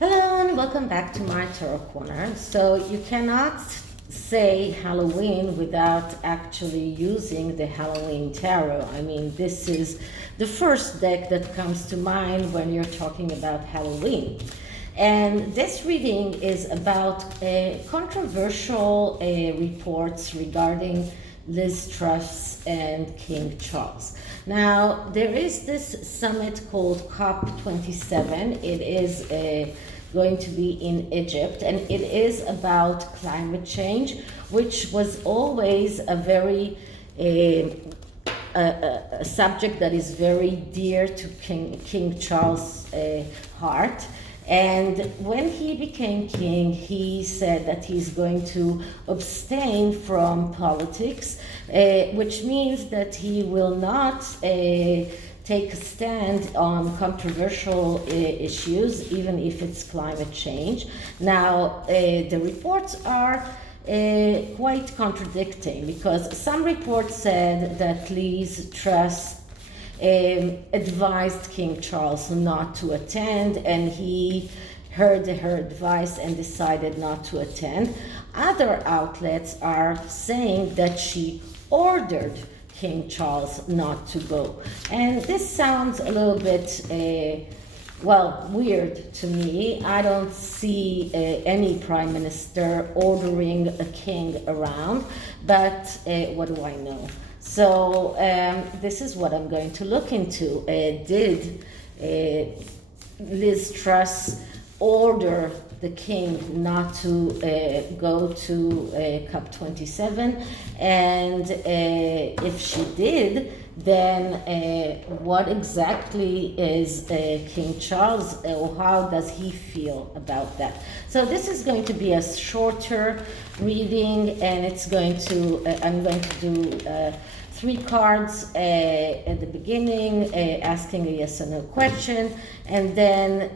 Hello and welcome back to my Tarot Corner. So you cannot say Halloween without actually using the Halloween Tarot. I mean, this is the first deck that comes to mind when you're talking about Halloween. And this reading is about controversial reports regarding Liz Truss and King Charles. Now, there is this summit called COP27. It is going to be in Egypt, and it is about climate change, which was always a very a subject that is very dear to King Charles' heart. And when he became king, he said that he's going to abstain from politics, which means that he will not take a stand on controversial issues, even if it's climate change. Now, the reports are quite contradicting, because some reports said that Liz Truss advised King Charles not to attend, and he heard her advice and decided not to attend. Other outlets are saying that she ordered King Charles not to go. And this sounds a little bit, weird to me. I don't see any prime minister ordering a king around, but what do I know? So this is what I'm going to look into. Did Liz Truss order the king not to go to COP27? And if she did, then what exactly is King Charles, or how does he feel about that? So this is going to be a shorter reading, and it's going to, I'm going to do 3 cards at the beginning, asking a yes or no question, and then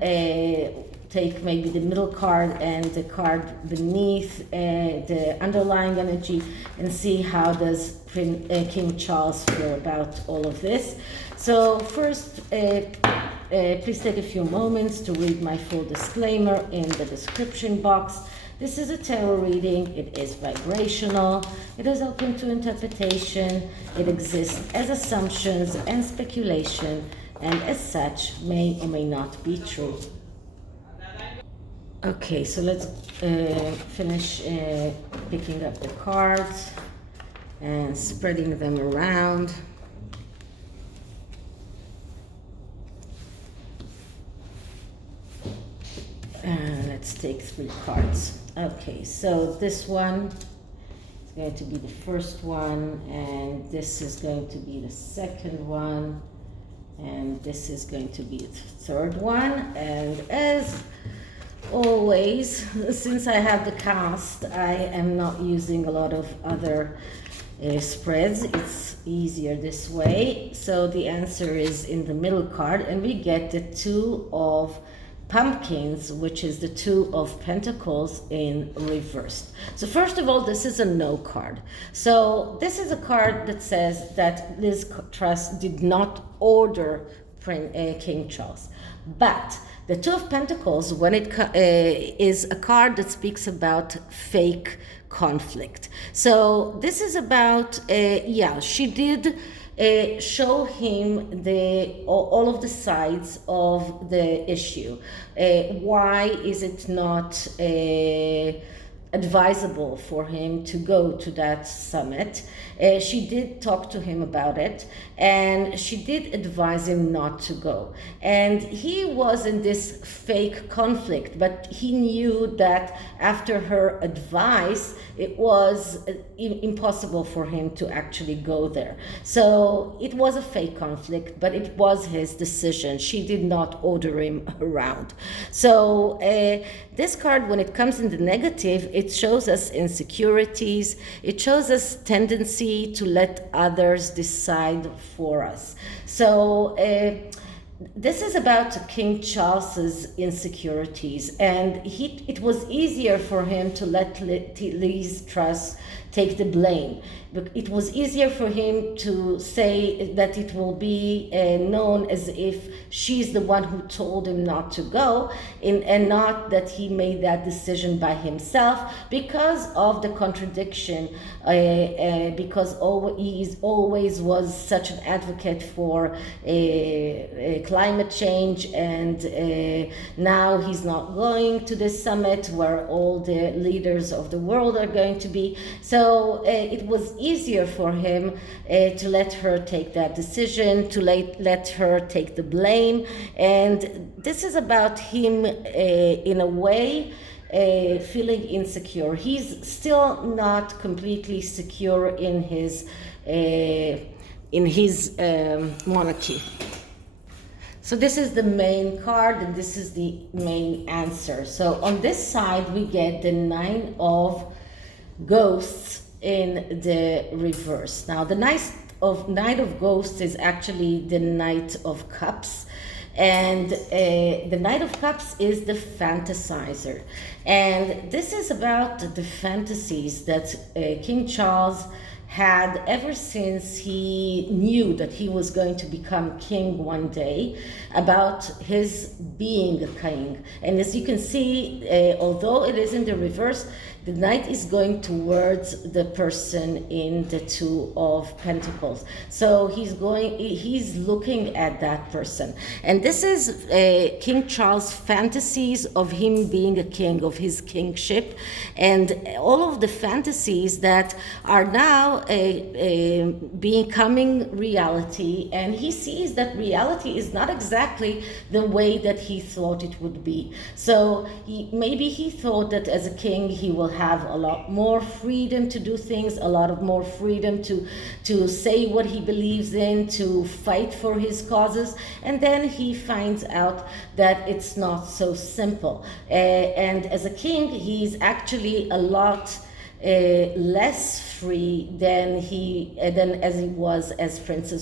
take maybe the middle card and the card beneath the underlying energy, and see how does King Charles feel about all of this. So first, please take a few moments to read my full disclaimer in the description box. This is a tarot reading. It is vibrational. It is open to interpretation. It exists as assumptions and speculation, and as such may or may not be true. Okay, so let's finish picking up the cards and spreading them around. And let's take 3 cards. Okay, so this one is going to be the first one, and this is going to be the second one, and this is going to be the third one. And as always, since I have the cast, I am not using a lot of other spreads. It's easier this way. So the answer is in the middle card, and we get the 2 of Pumpkins, which is the 2 of Pentacles in reversed. So first of all, this is a no card. So this is a card that says that Liz Truss did not order King Charles. But the 2 of Pentacles, when it is a card that speaks about fake conflict. So this is about, she did show him all of the sides of the issue. Why is it not advisable for him to go to that summit? She did talk to him about it, and she did advise him not to go. And he was in this fake conflict, but he knew that after her advice, it was impossible for him to actually go there. So it was a fake conflict, but it was his decision. She did not order him around. So this card, when it comes in the negative, it shows us insecurities. It shows us tendency to let others decide for us. So this is about King Charles's insecurities, and it was easier for him to let Liz Truss take the blame. But it was easier for him to say that it will be known as if she's the one who told him not to go, and not that he made that decision by himself, because of the contradiction, because he always was such an advocate for climate change, and now he's not going to this summit where all the leaders of the world are going to be. So it was easier for him to let her take that decision, to let her take the blame. And this is about him in a way feeling insecure. He's still not completely secure in his monarchy. So this is the main card, and this is the main answer. So on this side we get the 9 of Ghosts in the reverse. Now the Knight of Ghosts is actually the Knight of Cups, and the Knight of Cups is the fantasizer, and this is about the fantasies that King Charles had ever since he knew that he was going to become king one day, about his being a king. And as you can see, although it is in the reverse, the knight is going towards the person in the 2 of Pentacles. So he's looking at that person. And this is King Charles' fantasies of him being a king, of his kingship, and all of the fantasies that are now becoming reality. And he sees that reality is not exactly the way that he thought it would be. So maybe he thought that as a king he will have a lot more freedom to do things, a lot of more freedom to say what he believes in, to fight for his causes, and then he finds out that it's not so simple. And as a king, he's actually a lot less free than as he was as Prince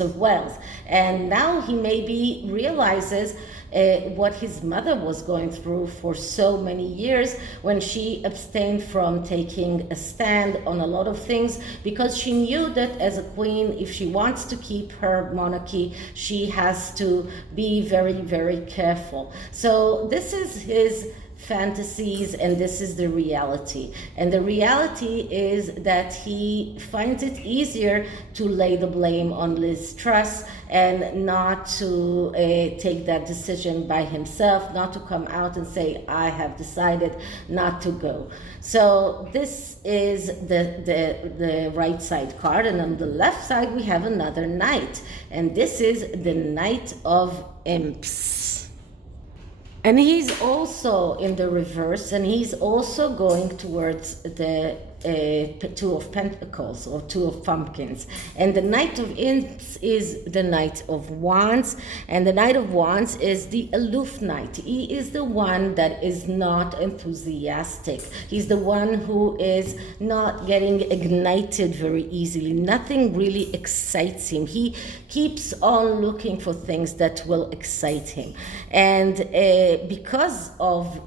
of Wales. And now he maybe realizes what his mother was going through for so many years, when she abstained from taking a stand on a lot of things, because she knew that as a queen, if she wants to keep her monarchy, she has to be very, very careful. So this is his fantasies, and this is the reality. And the reality is that he finds it easier to lay the blame on Liz Truss, and not to take that decision by himself, not to come out and say, I have decided not to go. So this is the right side card, and on the left side we have another knight, and this is the Knight of Imps. And he's also in the reverse, and he's also going towards the 2 of Pentacles, or 2 of Pumpkins. And the Knight of Imps is the Knight of Wands, and the Knight of Wands is the aloof knight. He is the one that is not enthusiastic. He's the one who is not getting ignited very easily. Nothing really excites him. He keeps on looking for things that will excite him. And because of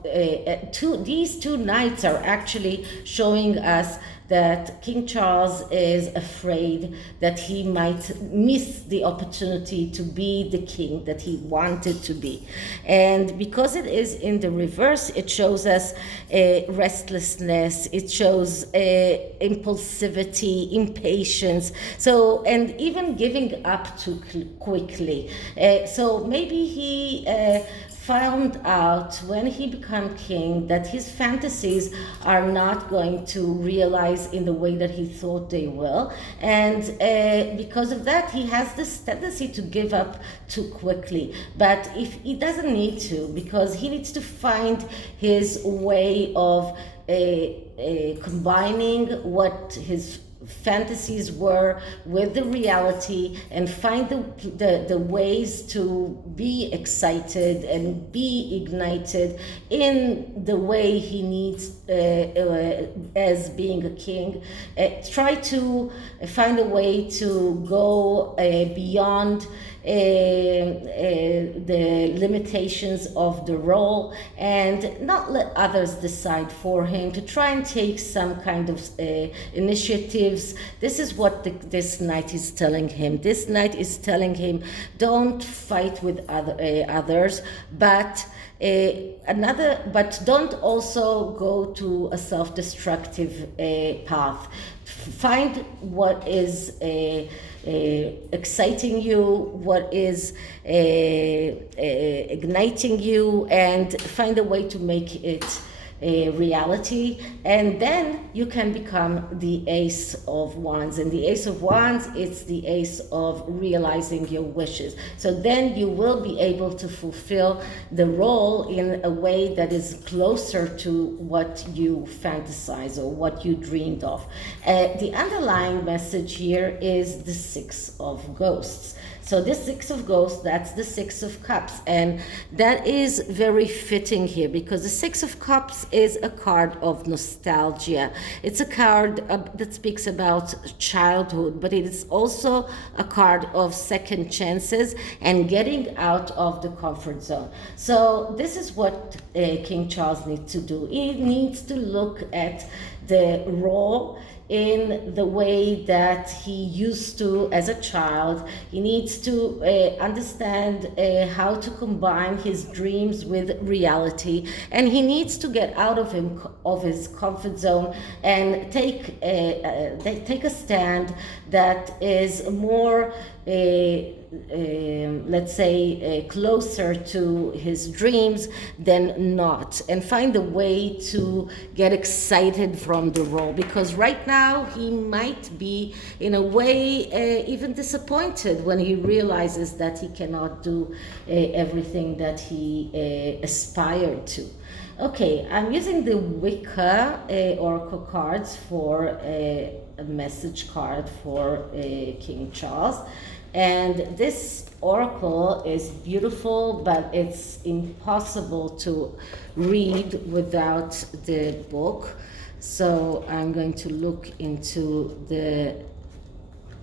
these 2 knights are actually showing us that King Charles is afraid that he might miss the opportunity to be the king that he wanted to be. And because it is in the reverse, it shows us restlessness, it shows impulsivity, impatience, so, and even giving up too quickly. So maybe he found out when he became king that his fantasies are not going to realize in the way that he thought they will, and because of that he has this tendency to give up too quickly. But if he doesn't need to, because he needs to find his way of combining what his fantasies were with the reality, and find the ways to be excited and be ignited in the way he needs as being a king. Try to find a way to go beyond the limitations of the role and not let others decide for him, to try and take some kind of initiatives. This is what this knight is telling him. This knight is telling him, don't fight with others, but don't also go to a self-destructive path. Find what is exciting you, what is igniting you, and find a way to make it a reality, and then you can become the Ace of Wands. And the Ace of Wands, it's the ace of realizing your wishes. So then you will be able to fulfill the role in a way that is closer to what you fantasize or what you dreamed of. The underlying message here is the Six of Ghosts. So this Six of Ghosts, that's the Six of Cups. And that is very fitting here because the Six of Cups is a card of nostalgia. It's a card that speaks about childhood, but it is also a card of second chances and getting out of the comfort zone. So this is what King Charles needs to do. He needs to look at the role in the way that he used to as a child. He needs to understand how to combine his dreams with reality, and he needs to get out of his comfort zone and take a stand that is more let's say closer to his dreams than not, and find a way to get excited from the role, because right now he might be in a way even disappointed when he realizes that he cannot do everything that he aspired to. Okay, I'm using the WICCA Oracle cards for a message card for King Charles. And this oracle is beautiful, but it's impossible to read without the book. So I'm going to look into the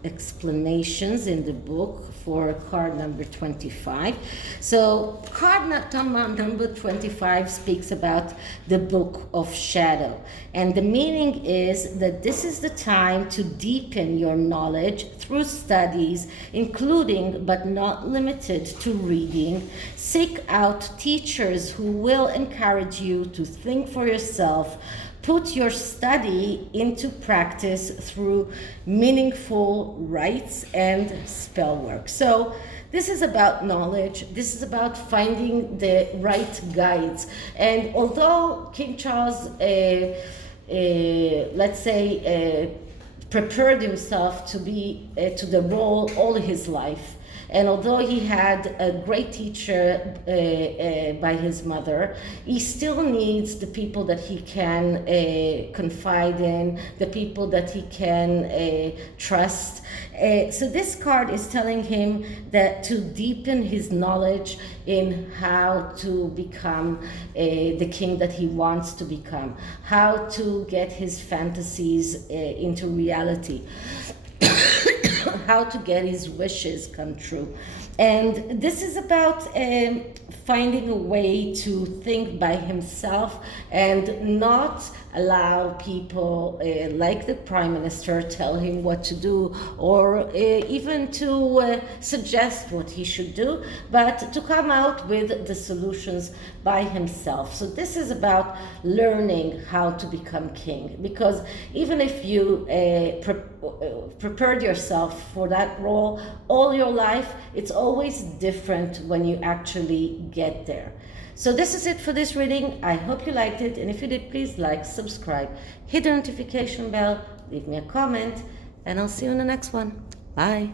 explanations in the book for card number 25. So card number 25 speaks about the book of shadow, and the meaning is that this is the time to deepen your knowledge through studies, including but not limited to reading. Seek out teachers who will encourage you to think for yourself. Put your study into practice through meaningful rites and spell work. So this is about knowledge. This is about finding the right guides. And although King Charles, let's say, prepared himself to be to the role all his life, and although he had a great teacher by his mother, he still needs the people that he can confide in, the people that he can trust. So this card is telling him that to deepen his knowledge in how to become the king that he wants to become, how to get his fantasies into reality. How to get his wishes come true. And this is about finding a way to think by himself and not allow people like the Prime Minister tell him what to do, or even to suggest what he should do, but to come out with the solutions by himself. So this is about learning how to become king, because even if you prepared yourself for that role all your life, it's always different when you actually get there. So this is it for this reading. I hope you liked it, and if you did, please like, subscribe, hit the notification bell, leave me a comment, and I'll see you in the next one. Bye.